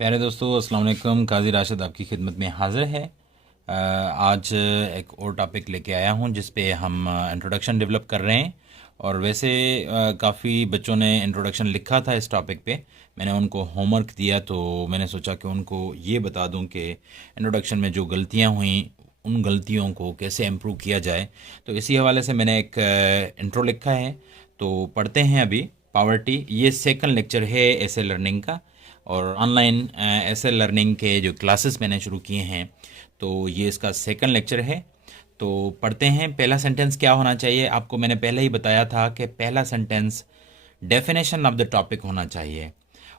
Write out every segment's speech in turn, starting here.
प्यारे दोस्तों, अस्सलाम वालेकुम। काजी राशिद आपकी खिदमत में हाज़िर है। आज एक और टॉपिक लेके आया हूँ जिस पे हम इंट्रोडक्शन डेवलप कर रहे हैं। और वैसे काफ़ी बच्चों ने इंट्रोडक्शन लिखा था इस टॉपिक पे। मैंने उनको होमवर्क दिया तो मैंने सोचा कि उनको ये बता दूं कि इंट्रोडक्शन में जो गलतियाँ हुई उन गलतियों को कैसे इम्प्रूव किया जाए। तो इसी हवाले से मैंने एक इंट्रो लिखा है, तो पढ़ते हैं अभी। पावर्टी, ये सेकंड लेक्चर है ऐसे लर्निंग का। और ऑनलाइन ऐसे लर्निंग के जो क्लासेस मैंने शुरू किए हैं, तो ये इसका सेकंड लेक्चर है। तो पढ़ते हैं। पहला सेंटेंस क्या होना चाहिए, आपको मैंने पहले ही बताया था कि पहला sentence definition of the topic होना चाहिए।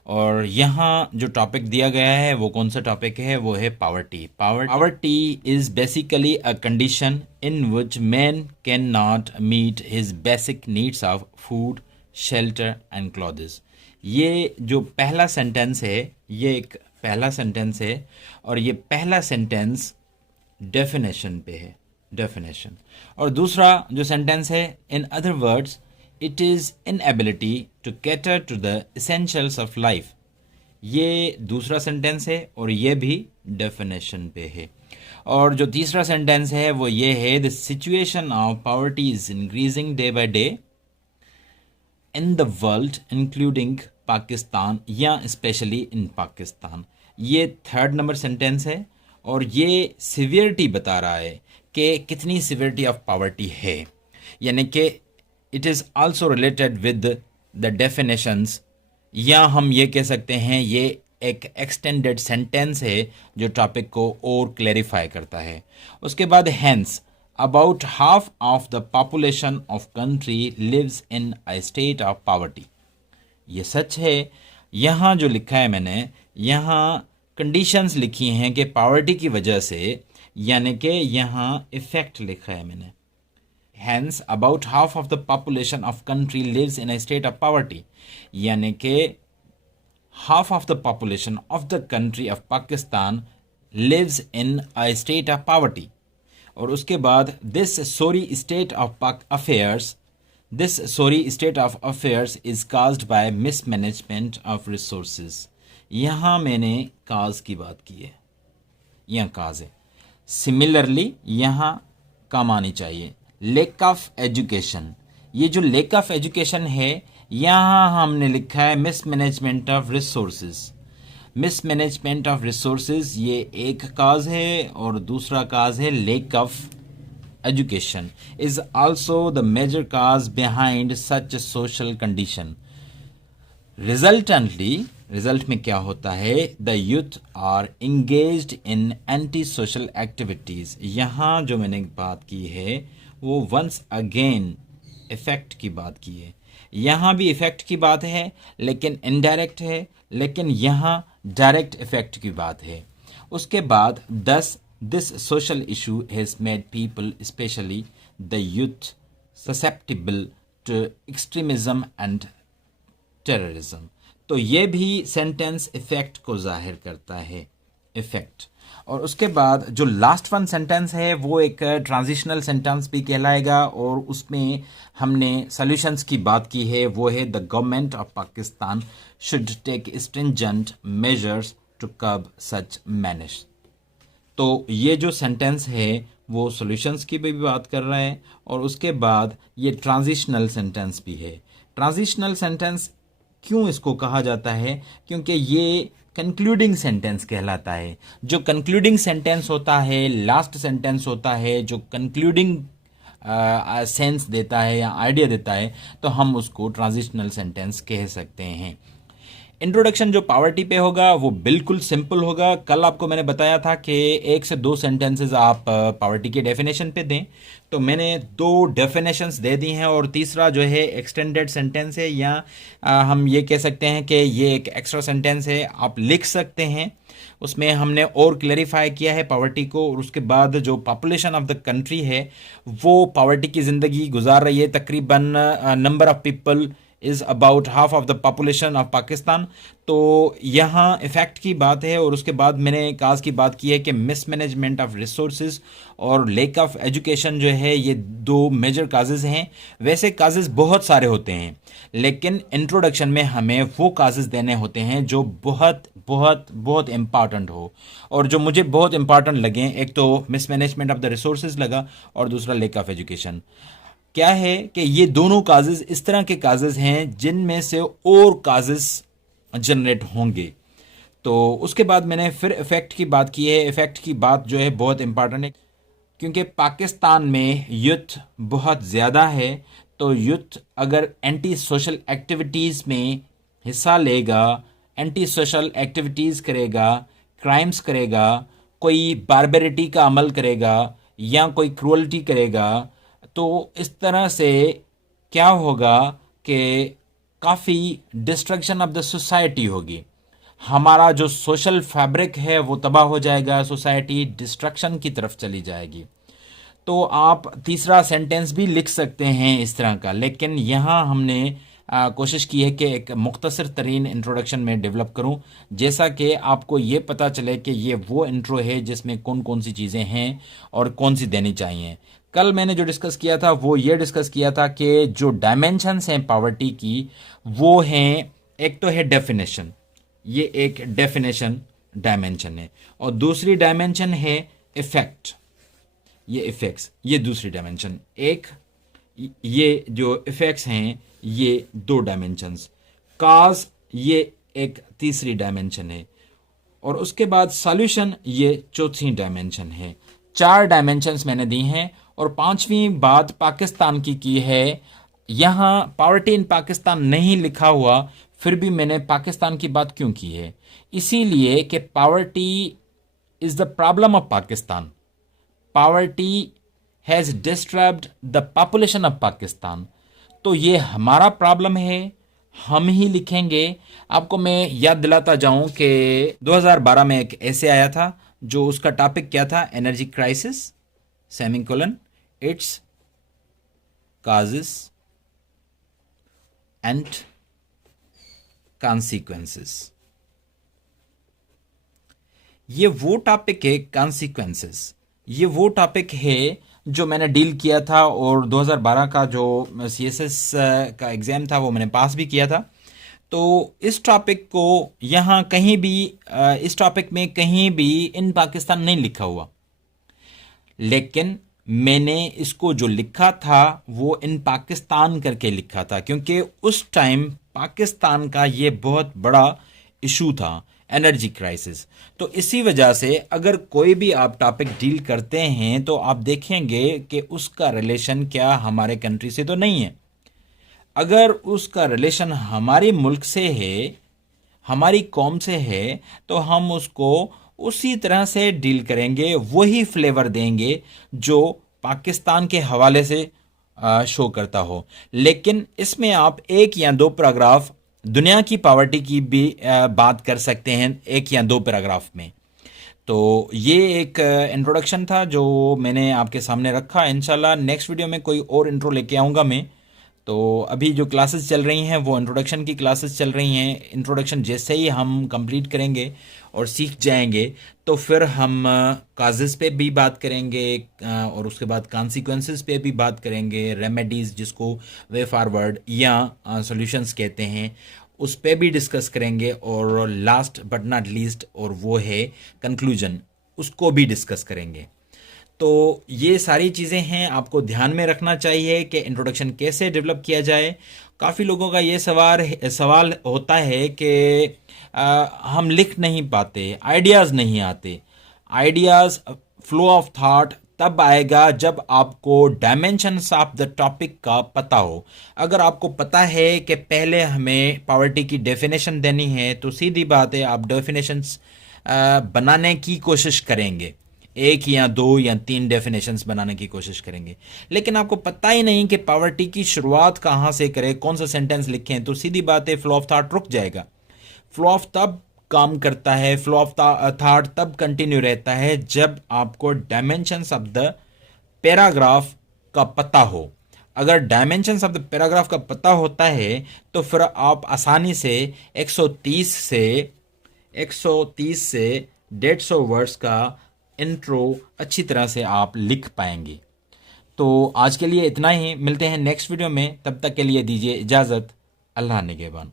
और यहाँ जो टॉपिक दिया गया है वो कौन सा टॉपिक है, वो है poverty. Poverty is basically a condition in which man can not meet his basic needs of food, shelter and clothes. ये जो पहला सेंटेंस है, ये एक पहला सेंटेंस है और ये पहला सेंटेंस डेफिनेशन पे है, डेफिनेशन। और दूसरा जो सेंटेंस है, in other words it is inability to cater to the essentials of life. ये दूसरा सेंटेंस है और ये भी डेफिनेशन पे है। और जो तीसरा सेंटेंस है वो ये है, the situation of poverty is increasing day by day in the world including Pakistan, या स्पेशली इन पाकिस्तान। ये थर्ड नंबर सेंटेंस है और ये सिवियरिटी बता रहा है कि कितनी सिवियरिटी ऑफ पॉवर्टी है, यानी कि it is also related with the definitions, या हम ये कह सकते हैं ये एक एक्सटेंडेड सेंटेंस है जो टॉपिक को और क्लैरिफाई करता है। उसके बाद hence, about half of the population of country lives in a state of poverty। ये सच है। यहाँ जो लिखा है मैंने, यहाँ कंडीशंस लिखी हैं कि पावर्टी की वजह से, यानी कि यहाँ इफेक्ट लिखा है मैंने। Hence, about half of the population of country lives in a state of poverty, यानी कि half of the population of the country of Pakistan lives in a state of poverty। और उसके बाद this sorry state of affairs, this sorry state of affairs is caused by mismanagement of resources. यहाँ मैंने काज की बात की है, यहाँ काज है। सिमिलरली यहाँ काम आनी चाहिए लेक ऑफ एजुकेशन। ये जो लेक ऑफ एजुकेशन है, यहाँ हमने लिखा है mismanagement of resources. Mismanagement of resources ये एक काज है और दूसरा काज है lack of education is also the major cause behind such social condition. Resultantly, result में क्या होता है, the youth are engaged in anti social activities. यहाँ जो मैंने बात की है वो वंस अगेन इफेक्ट की बात की है। यहाँ भी इफेक्ट की बात है लेकिन इनडायरेक्ट है, लेकिन यहाँ डायरेक्ट इफेक्ट की बात है। उसके बाद this social issue has made people specially the youth susceptible to extremism and terrorism. तो ये भी सेंटेंस इफेक्ट को जाहिर करता है, इफेक्ट। और उसके बाद जो लास्ट वन सेंटेंस है वो एक ट्रांजिशनल सेंटेंस भी कहलाएगा और उसमें हमने सॉल्यूशंस की बात की है। वो है the government of Pakistan should take stringent measures to curb such manage. तो ये जो सेंटेंस है वो सॉल्यूशंस की भी बात कर रहा है और उसके बाद ये ट्रांजिशनल सेंटेंस भी है। ट्रांजिशनल सेंटेंस क्यों इसको कहा जाता है, क्योंकि ये कंक्लूडिंग सेंटेंस कहलाता है। जो कंक्लूडिंग सेंटेंस होता है, लास्ट सेंटेंस होता है, जो कंक्लूडिंग सेंस देता है या आइडिया देता है, तो हम उसको ट्रांजिशनल सेंटेंस कह सकते हैं। इंट्रोडक्शन जो पावर्टी पे होगा वो बिल्कुल सिंपल होगा। कल आपको मैंने बताया था कि 1 से 2 सेंटेंसेस आप पावर्टी के डेफिनेशन पे दें, तो मैंने 2 डेफिनेशंस दे दी हैं और तीसरा जो है एक्सटेंडेड सेंटेंस है, या हम ये कह सकते हैं कि ये एक एक्स्ट्रा सेंटेंस है, आप लिख सकते हैं। उसमें हमने और क्लैरिफाई किया है पावर्टी को। और उसके बाद जो पॉपुलेशन ऑफ द कंट्री है वो पावर्टी की ज़िंदगी गुजार रही है। तकरीबन number of people is about half of the population of Pakistan. तो यहाँ इफ़ेक्ट की बात है, और उसके बाद मैंने काज की बात की है कि मिसमैनेजमेंट ऑफ रिसोर्सेज और लेक ऑफ एजुकेशन जो है, ये दो मेजर काजेज़ हैं। वैसे काजेज़ बहुत सारे होते हैं, लेकिन इंट्रोडक्शन में हमें वो काजेज़ देने होते हैं जो बहुत बहुत बहुत इम्पॉर्टेंट हो, और जो मुझे बहुत इम्पॉर्टेंट लगे, एक तो मिसमैनेजमेंट ऑफ द रिसोर्सेज लगा, और दूसरा लेक ऑफ एजुकेशन। क्या है कि ये दोनों काजेज इस तरह के काजेज हैं जिनमें से और काजेज जनरेट होंगे। तो उसके बाद मैंने फिर इफ़ेक्ट की बात की है। इफ़ेक्ट की बात जो है बहुत इंपॉर्टेंट है, क्योंकि पाकिस्तान में यूथ बहुत ज़्यादा है। तो यूथ अगर एंटी सोशल एक्टिविटीज़ में हिस्सा लेगा, एंटी सोशल एक्टिविटीज़ करेगा, क्राइम्स करेगा, कोई बारबेरिटी का अमल करेगा या कोई क्रूअल्टी करेगा, तो इस तरह से क्या होगा कि काफ़ी डिस्ट्रक्शन ऑफ द सोसाइटी होगी। हमारा जो सोशल फैब्रिक है वो तबाह हो जाएगा, सोसाइटी डिस्ट्रक्शन की तरफ चली जाएगी। तो आप तीसरा सेंटेंस भी लिख सकते हैं इस तरह का, लेकिन यहाँ हमने कोशिश की है कि एक मुख्तसर तरीन इंट्रोडक्शन में डेवलप करूँ, जैसा कि आपको ये पता चले कि ये वो इंट्रो है जिसमें कौन कौन सी चीज़ें हैं और कौन सी देनी चाहिए। कल मैंने जो डिस्कस किया था वो ये डिस्कस किया था कि जो डायमेंशंस हैं पावर्टी की, वो हैं, एक तो है डेफिनेशन, ये एक डेफिनेशन डायमेंशन है, और दूसरी डायमेंशन है इफेक्ट, ये इफेक्ट्स, ये दूसरी डायमेंशन। एक ये जो इफेक्ट्स हैं ये दो डायमेंशंस, काज ये एक तीसरी डायमेंशन है, और उसके बाद सॉल्यूशन ये चौथी डायमेंशन है। चार डायमेंशंस मैंने दी हैं, और पांचवी बात पाकिस्तान की है। यहाँ पॉवर्टी इन पाकिस्तान नहीं लिखा हुआ, फिर भी मैंने पाकिस्तान की बात क्यों की है, इसीलिए कि poverty is the problem of Pakistan. Poverty has disturbed the population of Pakistan. तो ये हमारा प्रॉब्लम है, हम ही लिखेंगे। आपको मैं याद दिलाता जाऊं कि 2012 में एक ऐसे आया था जो उसका टॉपिक क्या था, energy crisis semicolon it's causes and consequences. ये वो टॉपिक है, कॉन्सिक्वेंसेस, ये वो टॉपिक है जो मैंने डील किया था, और 2012 का जो सीएसएस का एग्ज़ाम था वो मैंने पास भी किया था। तो इस टॉपिक को यहाँ कहीं भी इस टॉपिक में कहीं भी इन पाकिस्तान नहीं लिखा हुआ, लेकिन मैंने इसको जो लिखा था वो इन पाकिस्तान करके लिखा था, क्योंकि उस टाइम पाकिस्तान का ये बहुत बड़ा इशू था, एनर्जी क्राइसिस। तो इसी वजह से अगर कोई भी आप टॉपिक डील करते हैं तो आप देखेंगे कि उसका रिलेशन क्या हमारे कंट्री से तो नहीं है। अगर उसका रिलेशन हमारे मुल्क से है, हमारी कौम से है, तो हम उसको उसी तरह से डील करेंगे, वही फ्लेवर देंगे जो पाकिस्तान के हवाले से शो करता हो। लेकिन इसमें आप एक या दो पैराग्राफ दुनिया की पॉवर्टी की भी बात कर सकते हैं, एक या दो पैराग्राफ में। तो ये एक इंट्रोडक्शन था जो मैंने आपके सामने रखा। इंशाल्लाह नेक्स्ट वीडियो में कोई और इंट्रो लेके आऊँगा मैं। तो अभी जो क्लासेस चल रही हैं वो इंट्रोडक्शन की क्लासेस चल रही हैं। इंट्रोडक्शन जैसे ही हम कंप्लीट करेंगे और सीख जाएंगे तो फिर हम काजेज़ पे भी बात करेंगे, और उसके बाद कॉन्सिक्वेंसेस पे भी बात करेंगे, रेमेडीज़ जिसको वे फॉरवर्ड या सॉल्यूशंस कहते हैं उस पे भी डिस्कस करेंगे, और लास्ट बट नॉट लीस्ट और वो है कंक्लूजन, उसको भी डिस्कस करेंगे। तो ये सारी चीज़ें हैं, आपको ध्यान में रखना चाहिए कि इंट्रोडक्शन कैसे डेवलप किया जाए। काफ़ी लोगों का ये सवाल होता है कि हम लिख नहीं पाते, आइडियाज़ नहीं आते। आइडियाज़, फ्लो ऑफ थॉट तब आएगा जब आपको डायमेंशंस ऑफ द टॉपिक का पता हो। अगर आपको पता है कि पहले हमें पॉवर्टी की डेफिनेशन देनी है, तो सीधी बात है आप डेफिनेशंस बनाने की कोशिश करेंगे, एक या दो या तीन डेफिनेशंस बनाने की कोशिश करेंगे। लेकिन आपको पता ही नहीं कि पॉवर्टी की शुरुआत कहाँ से करें, कौन सा सेंटेंस लिखें, तो सीधी बात है फ्लो ऑफ थॉट रुक जाएगा। फ्लो ऑफ तब काम करता है, फ्लो ऑफ थॉट तब कंटिन्यू रहता है जब आपको डायमेंशंस ऑफ द पैराग्राफ का पता हो। अगर डायमेंशंस ऑफ द पैराग्राफ का पता होता है तो फिर आप आसानी से 130 से 150 से 150 वर्ड्स का इंट्रो अच्छी तरह से आप लिख पाएंगे। तो आज के लिए इतना ही, मिलते हैं नेक्स्ट वीडियो में, तब तक के लिए दीजिए इजाज़त। अल्लाह निगहबान।